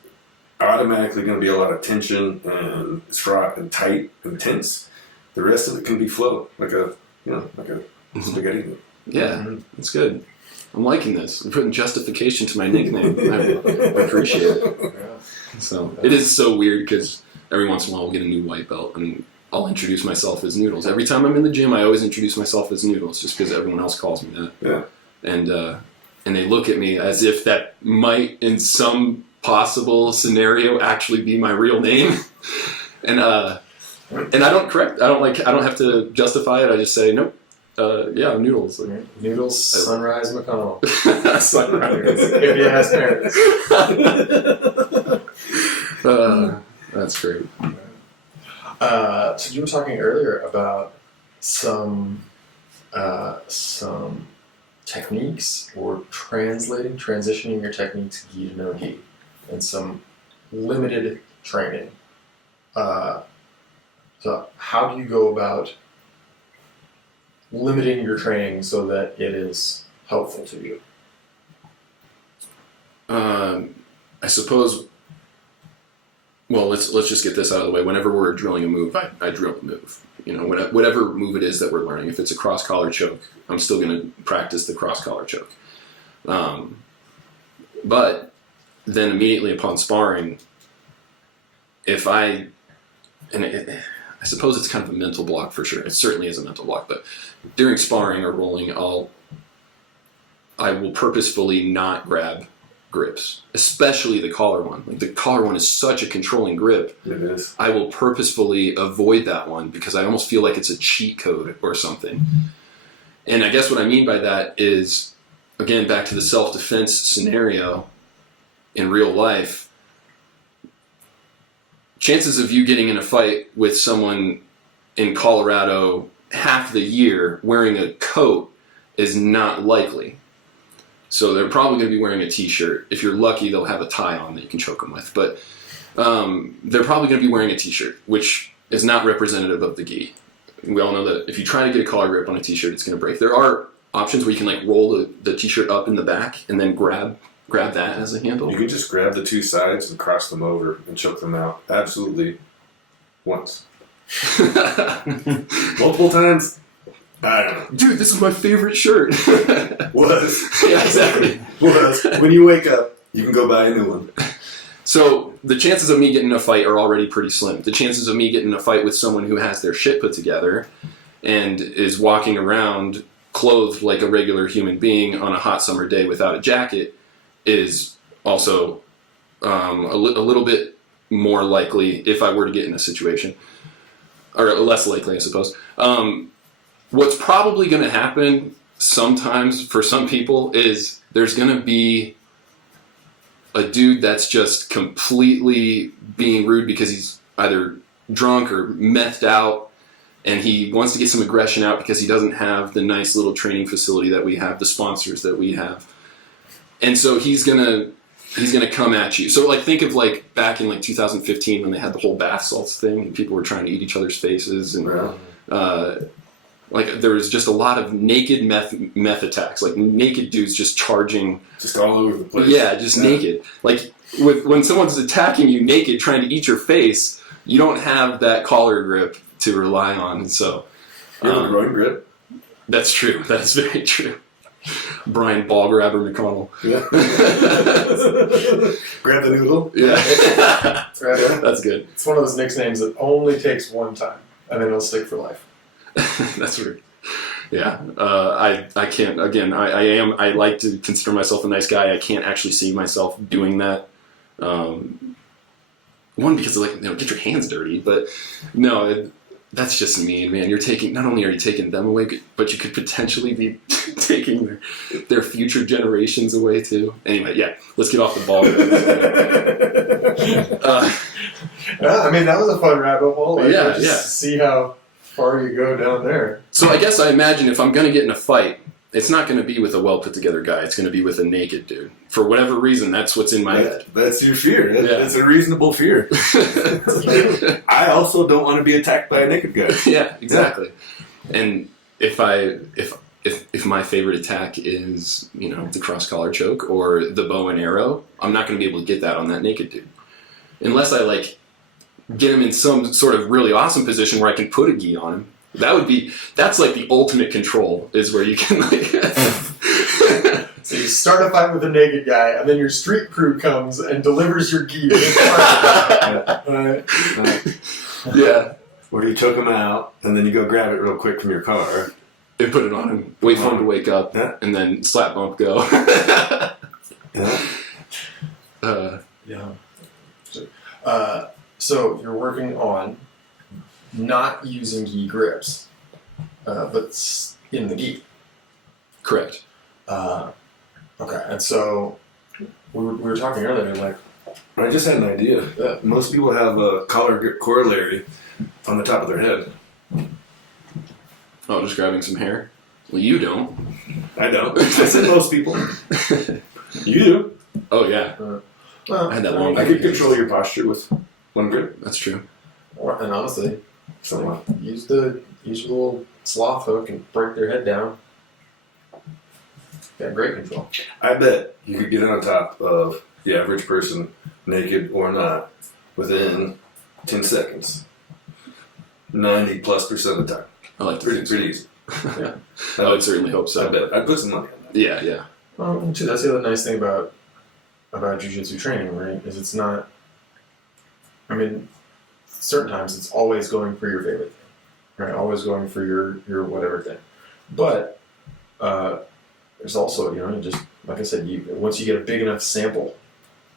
automatically going to be a lot of tension and it's fraught and tight and tense. The rest of it can be flow, like a spaghetti. Yeah, it's good. I'm liking this. I'm putting justification to my nickname. I appreciate it. So it is so weird because every once in a while we'll get a new white belt and I'll introduce myself as Noodles. Every time I'm in the gym, I always introduce myself as Noodles just because everyone else calls me that. Yeah. And they look at me as if that might, in some possible scenario, actually be my real name. And I don't have to justify it. I just say, nope. Yeah, Noodles. Like, Noodles, Sunrise McConnell. Sunrise. If you ask parents. That's great. So you were talking earlier about some techniques or transitioning your techniques gi to no gi, and some limited training. So how do you go about limiting your training so that it is helpful to you? I suppose well, let's just get this out of the way. Whenever we're drilling a move, I drill the move. You know, whatever move it is that we're learning. If it's a cross collar choke, I'm still going to practice the cross collar choke. But then immediately upon sparring, I suppose it's kind of a mental block for sure. It certainly is a mental block. But during sparring or rolling, I will purposefully not grab grips, especially the collar one. Like the collar one is such a controlling grip. It is. I will purposefully avoid that one because I almost feel like it's a cheat code or something. And I guess what I mean by that is, again, back to the self-defense scenario in real life, chances of you getting in a fight with someone in Colorado half the year wearing a coat is not likely. So they're probably going to be wearing a t-shirt. If you're lucky, they'll have a tie on that you can choke them with. But they're probably going to be wearing a t-shirt, which is not representative of the gi. We all know that if you try to get a collar grip on a t-shirt, it's going to break. There are options where you can like roll the t-shirt up in the back and then grab that as a handle. You can just grab the two sides and cross them over and choke them out. Absolutely. Once. Multiple times. I don't know. Dude, this is my favorite shirt. Was. Yeah, exactly. Was. When you wake up, you can go buy a new one. So the chances of me getting in a fight are already pretty slim. The chances of me getting in a fight with someone who has their shit put together and is walking around clothed like a regular human being on a hot summer day without a jacket is also a little bit more likely if I were to get in a situation. Or less likely, I suppose. What's probably going to happen sometimes for some people is there's going to be a dude that's just completely being rude because he's either drunk or methed out and he wants to get some aggression out because he doesn't have the nice little training facility that we have, the sponsors that we have. And so he's gonna come at you. So like think of like back in like 2015 when they had the whole bath salts thing and people were trying to eat each other's faces and like there was just a lot of naked meth attacks, like naked dudes just charging, just all over the place. Yeah, just naked. Like when someone's attacking you naked, trying to eat your face, you don't have that collar grip to rely on. And so, you have a groin grip. That's true. That is very true. Bryan ball grabber McConnell. Yeah. Grab the noodle. Yeah. Right. That's good. It's one of those nicknames that only takes one time, and then it'll stick for life. That's weird. Yeah. I can't, again, I like to consider myself a nice guy. I can't actually see myself doing that. One, because like, get your hands dirty, but no, that's just mean, man. Not only are you taking them away, but you could potentially be taking their future generations away too. Anyway, yeah, let's get off the ball. I mean, that was a fun rabbit hole. Yeah. See how far you go down there. So I guess I imagine if I'm going to get in a fight, it's not going to be with a well-put-together guy. It's going to be with a naked dude. For whatever reason, that's what's in my head. That's your fear. It's a reasonable fear. I also don't want to be attacked by a naked guy. Yeah, exactly. Yeah. And if my favorite attack is, the cross-collar choke or the bow and arrow, I'm not going to be able to get that on that naked dude. Unless I, get him in some sort of really awesome position where I can put a gi on him. That's like the ultimate control, is where you can So you start a fight with a naked guy, and then your street crew comes and delivers your gi. Yeah. Or you choke him out, and then you go grab it real quick from your car. And put it on him. Wait for him to wake up, and then slap bump go. So you're working on not using gi grips, but in the gi. Correct. Okay, and so we were talking earlier, I just had an idea. Most people have a collar grip corollary on the top of their head. Oh, just grabbing some hair? Well, you don't. I don't. I said most people. You do. Oh, yeah. I had that long. I could control your posture with one grip. That's true. And honestly, use your little sloth hook and break their head down. Got great control. I bet you could get on top of the average person, naked or not, within 10 seconds. 90+% of the time. I like Pretty easy. Yeah. I would certainly hope so. I bet. I'd put some money on that. Yeah. Well, too, that's the other nice thing about jiu-jitsu training, right? Is it's not. I mean, certain times it's always going for your favorite thing, right? Always going for your whatever thing. But there's also, just like I said, once you get a big enough sample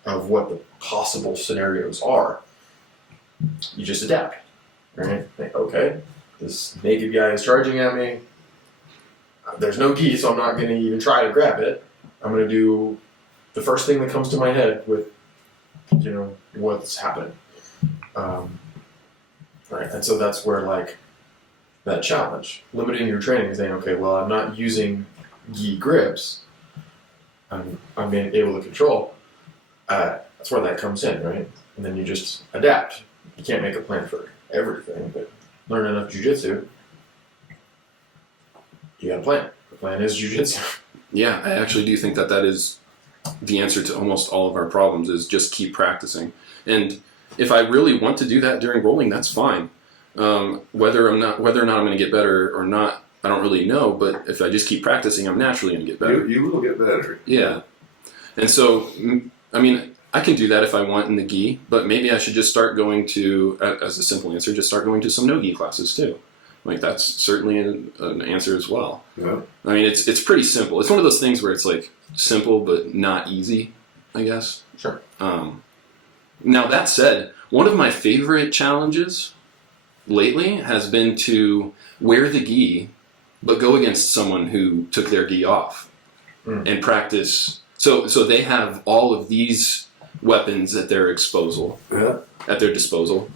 of what the possible scenarios are, you just adapt, right? Think, okay, this naked guy is charging at me. There's no gi, so I'm not going to even try to grab it. I'm going to do the first thing that comes to my head with, what's happening. Right, and so that's where, like, that challenge, limiting your training, saying, okay, well, I'm not using gi grips. I'm being able to control. That's where that comes in, right? And then you just adapt. You can't make a plan for everything, but learn enough jiu-jitsu, you got a plan. The plan is jiu-jitsu. Yeah, I actually do think that is the answer to almost all of our problems, is just keep practicing. And if I really want to do that during rolling, that's fine. Whether or not I'm going to get better or not, I don't really know. But if I just keep practicing, I'm naturally going to get better. You will get better. Yeah. And so, I mean, I can do that if I want in the gi, but maybe I should just start going to, as a simple answer, just start going to some no gi classes too. Like, that's certainly an answer as well. Yeah. I mean, it's pretty simple. It's one of those things where it's like simple but not easy, I guess. Sure. Now, that said, one of my favorite challenges lately has been to wear the gi, but go against someone who took their gi off and practice. So they have all of these weapons at their disposal. Yeah. At their disposal.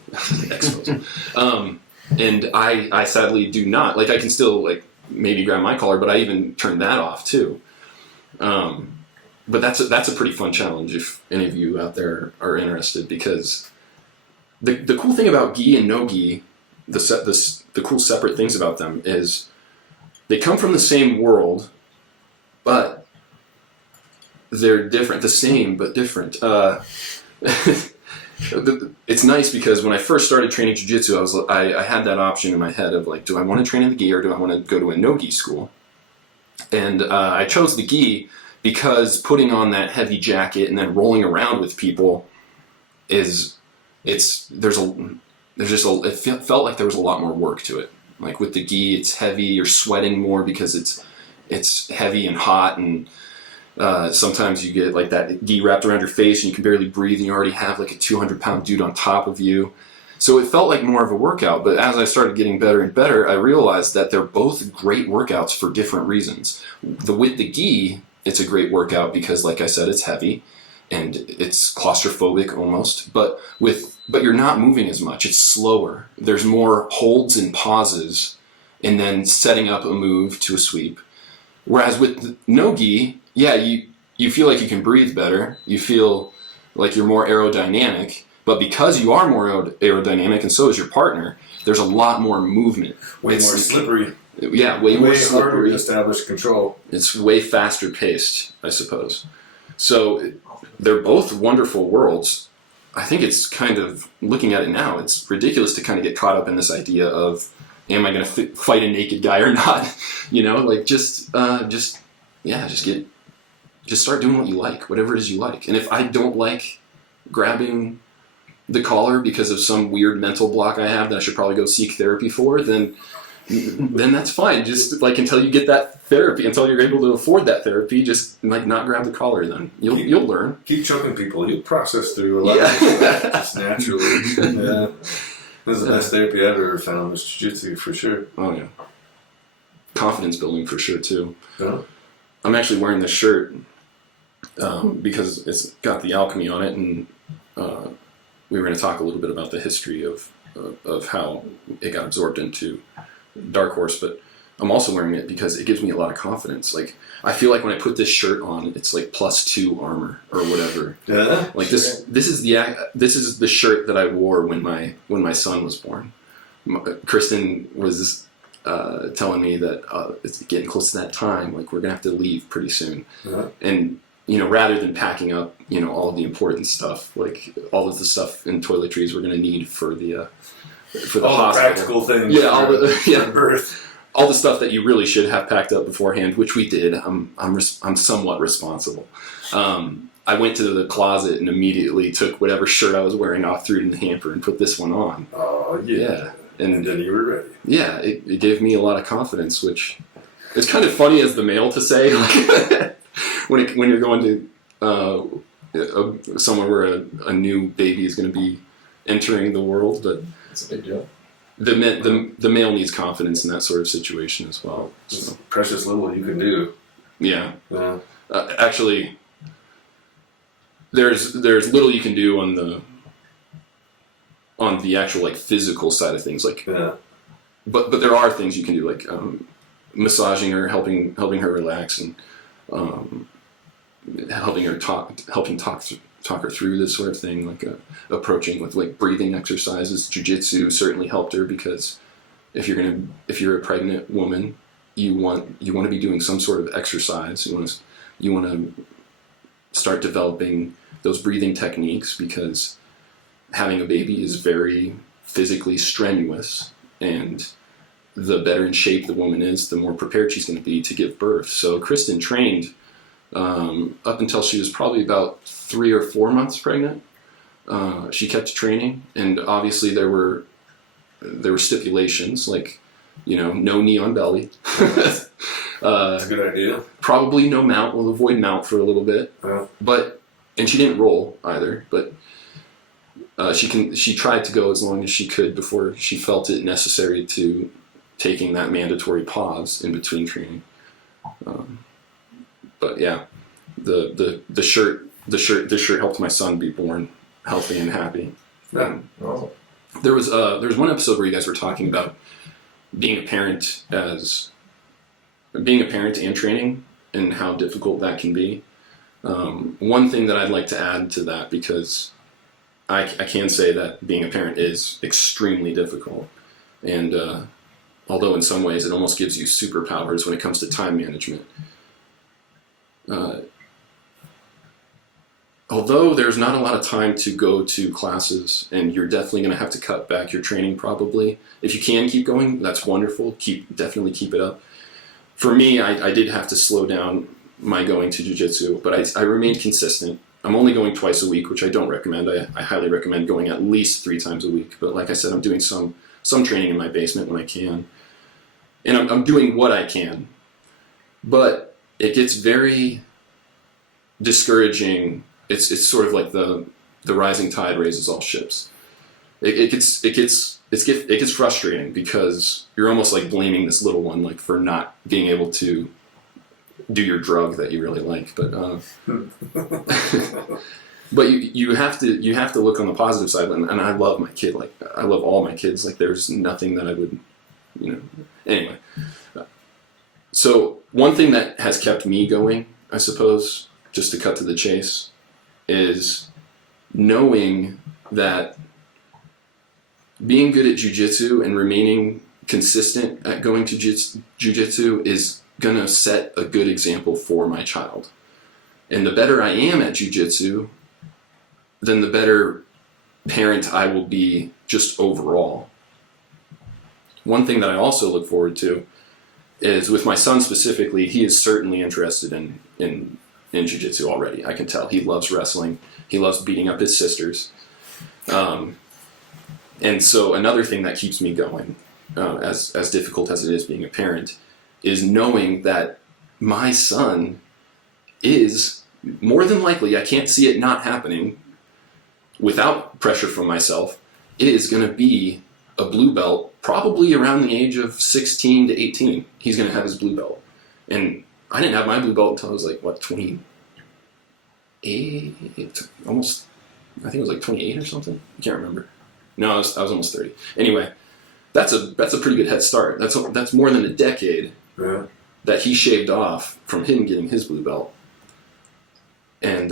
And I sadly do not. Like, I can still, like, maybe grab my collar, but I even turn that off too. But that's a pretty fun challenge if any of you out there are interested, because the cool thing about gi and no gi, the cool separate things about them is they come from the same world, but they're different. The same, but different. It's nice because when I first started training jiu-jitsu, I had that option in my head of, like, do I want to train in the gi or do I want to go to a no-gi school? And I chose the gi because putting on that heavy jacket and then rolling around with people it felt like there was a lot more work to it. Like, with the gi, it's heavy, you're sweating more because it's heavy and hot, and sometimes you get, like, that gi wrapped around your face and you can barely breathe, and you already have, like, a 200-pound dude on top of you. So it felt like more of a workout, but as I started getting better and better, I realized that they're both great workouts for different reasons. With the gi, it's a great workout because, like I said, it's heavy and it's claustrophobic almost, but you're not moving as much. It's slower. There's more holds and pauses and then setting up a move to a sweep. Whereas with no gi, yeah, you feel like you can breathe better. You feel like you're more aerodynamic. But because you are more aerodynamic, and so is your partner, there's a lot more movement. Way more slippery. Yeah, way more slippery. Harder to establish control. It's way faster paced, I suppose. So they're both wonderful worlds. I think it's kind of, looking at it now, it's ridiculous to kind of get caught up in this idea of, am I going to fight a naked guy or not? Like, just start doing what you like, whatever it is you like. And if I don't like grabbing the collar because of some weird mental block I have that I should probably go seek therapy for, then that's fine. Just, like, until you get that therapy, until you're able to afford that therapy, just, like, not grab the collar. Then you'll learn. Keep choking people. You'll process through a lot of that just naturally. Yeah, this is the best therapy I've ever found was jiu-jitsu, for sure. Oh yeah, confidence building for sure too. Yeah. I'm actually wearing this shirt because it's got the alchemy on it, and we were going to talk a little bit about the history of how it got absorbed into Dark Horse, but I'm also wearing it because it gives me a lot of confidence. Like, I feel like when I put this shirt on, it's like +2 armor or whatever. Yeah. Like, this is the shirt that I wore when my son was born. Kristen was telling me that it's getting close to that time. Like, we're gonna have to leave pretty soon. Yeah. And rather than packing up, all of the important stuff, like all of the stuff in toiletries we're going to need for the all hospital. the practical things. Yeah, all the birth. all the stuff that you really should have packed up beforehand, which we did. I'm somewhat responsible. I went to the closet and immediately took whatever shirt I was wearing off, threw it in the hamper, and put this one on. Oh yeah. And then you were ready. Yeah, it gave me a lot of confidence, which it's kind of funny as the male to say, like, when you're going to somewhere where a new baby is going to be entering the world, but It's a big deal. the male needs confidence in that sort of situation as well. So. Precious little you can do. Yeah. Yeah. Actually, there's little you can do on the actual like physical side of things, like. Yeah. But there are things you can do, like massaging her, helping her relax, and helping talk her through this sort of thing, like approaching with like breathing exercises. Jiu-Jitsu certainly helped her, because if you're a pregnant woman, you want to be doing some sort of exercise. You want to start developing those breathing techniques, because having a baby is very physically strenuous, and the better in shape the woman is, the more prepared she's going to be to give birth. So Kristen trained up until she was probably about 3 or 4 months pregnant. She kept training, and obviously there were stipulations, like, no knee on belly. That's a good idea. Probably no mount. We'll avoid mount for a little bit. And she didn't roll either, but she tried to go as long as she could before she felt it necessary to taking that mandatory pause in between training. But yeah, the shirt helped my son be born healthy and happy. Yeah. There was one episode where you guys were talking about being a parent and training, and how difficult that can be. One thing that I'd like to add to that, because I can say that being a parent is extremely difficult, and although in some ways it almost gives you superpowers when it comes to time management. Although there's not a lot of time to go to classes, and you're definitely going to have to cut back your training probably. If you can keep going, that's wonderful. Definitely keep it up. For me, I did have to slow down my going to jiu-jitsu, but I remained consistent. I'm only going twice a week, which I don't recommend. I highly recommend going at least 3 times a week. But like I said, I'm doing some training in my basement when I can. And I'm doing what I can. But it gets very discouraging. It's sort of like the rising tide raises all ships. It gets frustrating, because you're almost like blaming this little one, like, for not being able to do your drug that you really like. But but you have to look on the positive side. And I love my kid. Like, I love all my kids. Like, there's nothing that I would, anyway. So one thing that has kept me going, I suppose, just to cut to the chase, is knowing that being good at jiu-jitsu and remaining consistent at going to jiu-jitsu is going to set a good example for my child. And the better I am at jiu-jitsu, then the better parent I will be just overall. One thing that I also look forward to is, with my son specifically, he is certainly interested in jiu-jitsu already. I can tell. He loves wrestling. He loves beating up his sisters. And so another thing that keeps me going, as difficult as it is being a parent, is knowing that my son is, more than likely, I can't see it not happening without pressure from myself, is going to be a blue belt, probably around the age of 16 to 18. He's going to have his blue belt. And I didn't have my blue belt until I was like, 28? Almost, I think it was like 28 or something. I can't remember. No, I was almost 30. Anyway, that's a pretty good head start. That's more than a decade that he shaved off from him getting his blue belt. And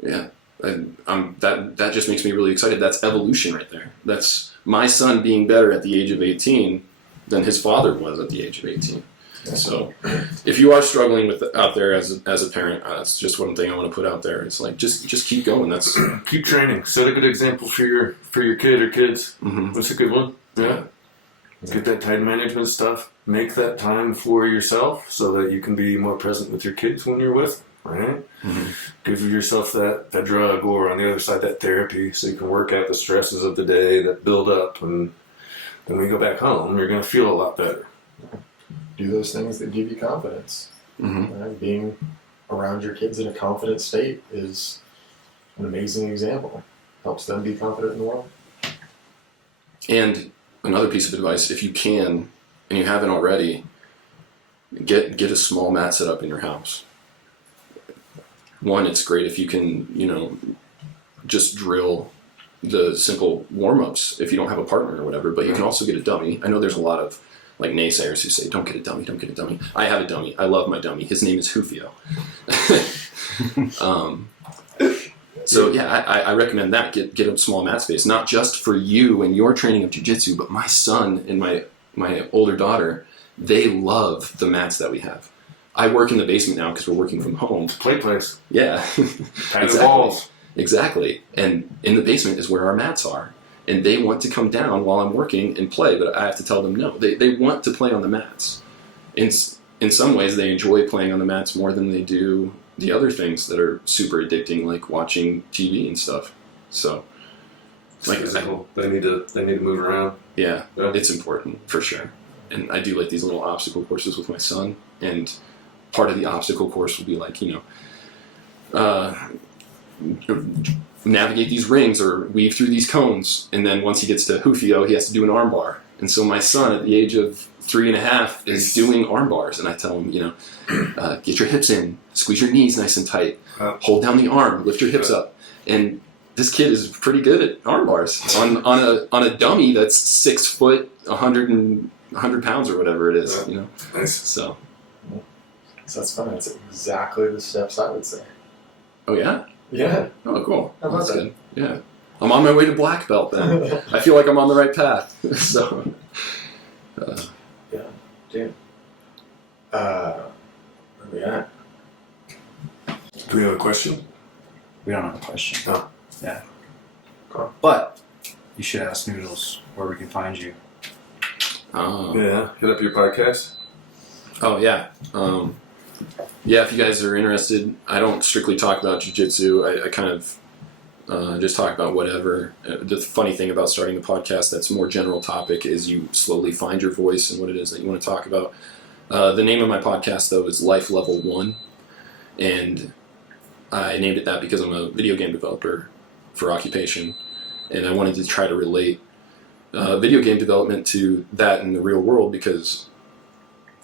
that just makes me really excited. That's evolution right there. That's my son being better at the age of 18 than his father was at the age of 18. So, if you are struggling with out there as a parent, that's just one thing I want to put out there. It's like just keep going. That's keep training. Set a good example for your kid or kids. Mm-hmm. That's a good one. Yeah. Get that time management stuff. Make that time for yourself so that you can be more present with your kids when you're with them, right? Mm-hmm. Give yourself that drug, or on the other side, that therapy, so you can work out the stresses of the day that build up. And then when you go back home, you're going to feel a lot better. Do those things that give you confidence. Mm-hmm. Right? Being around your kids in a confident state is an amazing example. Helps them be confident in the world. And another piece of advice, if you can, and you haven't already, get a small mat set up in your house. One, it's great if you can, just drill the simple warm-ups if you don't have a partner or whatever, but you can also get a dummy. I know there's a lot of like naysayers who say, don't get a dummy. I have a dummy. I love my dummy. His name is Hufio. So yeah, I recommend that. Get a small mat space, not just for you and your training of jiu-jitsu, but my son and my older daughter, they love the mats that we have. I work in the basement now because we're working from home. Play place. Yeah. Exactly. Walls. Exactly. And in the basement is where our mats are. And they want to come down while I'm working and play, but I have to tell them no. They want to play on the mats. In some ways, they enjoy playing on the mats more than they do the other things that are super addicting, like watching TV and stuff. So, Like physical. They need to move around. Yeah, it's important for sure. And I do like these little obstacle courses with my son. And part of the obstacle course will be like, navigate these rings or weave through these cones. And then once he gets to Hufio, he has to do an arm bar. And so my son at the age of 3.5 is doing arm bars. And I tell him, get your hips in, squeeze your knees nice and tight, hold down the arm, lift your hips up. And this kid is pretty good at arm bars on a dummy that's 6 foot, 100 pounds or whatever it is, Nice. So that's funny. That's exactly the steps I would say. Oh yeah? Yeah. Oh cool. How about That's that? good. Yeah. I'm on my way to black belt then. I feel like I'm on the right path. So Yeah. Damn. Where we at? Do we have a question? We don't have a question. Oh. Yeah. Cool. But you should ask Noodles where we can find you. Yeah. Hit up your podcast. Oh yeah. Yeah, if you guys are interested, I don't strictly talk about jiu-jitsu. I kind of just talk about whatever. The funny thing about starting a podcast that's more general topic is you slowly find your voice and what it is that you want to talk about. The name of my podcast, though, is Life Level 1. And I named it that because I'm a video game developer for occupation. And I wanted to try to relate video game development to that in the real world, because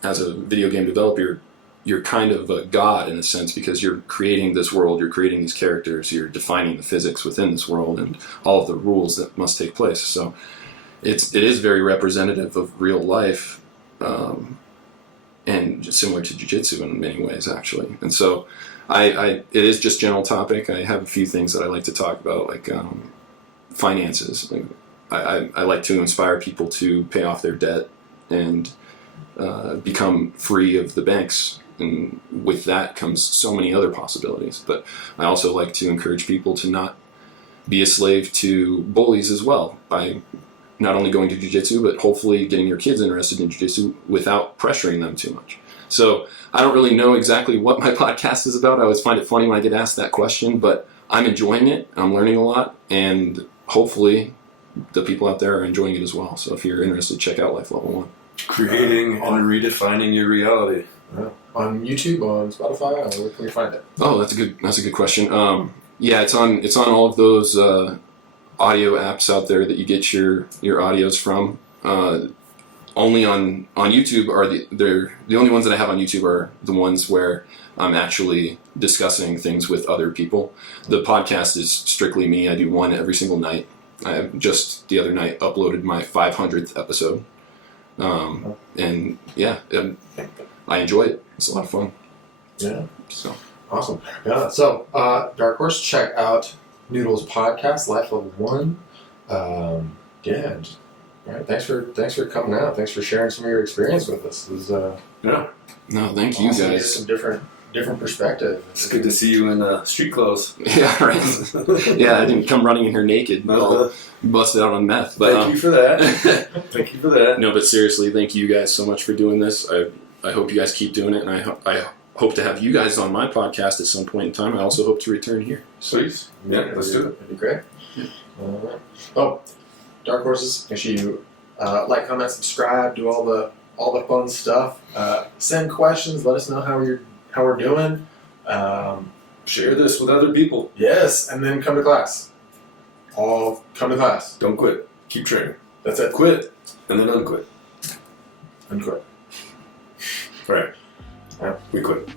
as a video game developer, you're kind of a god in a sense, because you're creating this world, you're creating these characters, you're defining the physics within this world and all of the rules that must take place. So it is very representative of real life, and just similar to jiu-jitsu in many ways, actually. And so it is just general topic. I have a few things that I like to talk about, like finances. I like to inspire people to pay off their debt and become free of the banks. And with that comes so many other possibilities. But I also like to encourage people to not be a slave to bullies as well, by not only going to jiu-jitsu, but hopefully getting your kids interested in jiu-jitsu without pressuring them too much. So I don't really know exactly what my podcast is about. I always find it funny when I get asked that question, but I'm enjoying it. I'm learning a lot, and hopefully the people out there are enjoying it as well. So if you're interested, check out Life Level 1. Creating and redefining your reality. Yeah. On YouTube, on Spotify, where can we find it? Oh, that's a good question. Yeah, it's on all of those audio apps out there that you get your audios from. Only on YouTube are the only ones that I have on YouTube are the ones where I'm actually discussing things with other people. The podcast is strictly me. I do one every single night. I just the other night uploaded my 500th episode. And yeah, I enjoy it. It's a lot of fun. Yeah. So awesome. Yeah. So, Dark Horse, check out Noodles podcast, Life Level 1. Yeah. All right. Thanks for coming out. Thanks for sharing some of your experience with us. It was Yeah. No, thank you awesome to get guys. some different perspective. It's good to see you in street clothes. Yeah, right. Yeah, I didn't come running in here naked. All busted out on meth. But, Thank you for that. Thank you for that. No, but seriously, thank you guys so much for doing this. I hope you guys keep doing it, and I hope to have you guys on my podcast at some point in time. I also hope to return here. Please. Yeah, let's do it. That'd be great. All right. Oh, Dark Horses, make sure you like, comment, subscribe, do all the fun stuff. Send questions. Let us know how we're doing. Share this with other people. Yes, and then come to class. All come to class. Don't quit. Keep training. That's it. Quit and then unquit. Unquote. Right. Yeah. We quit.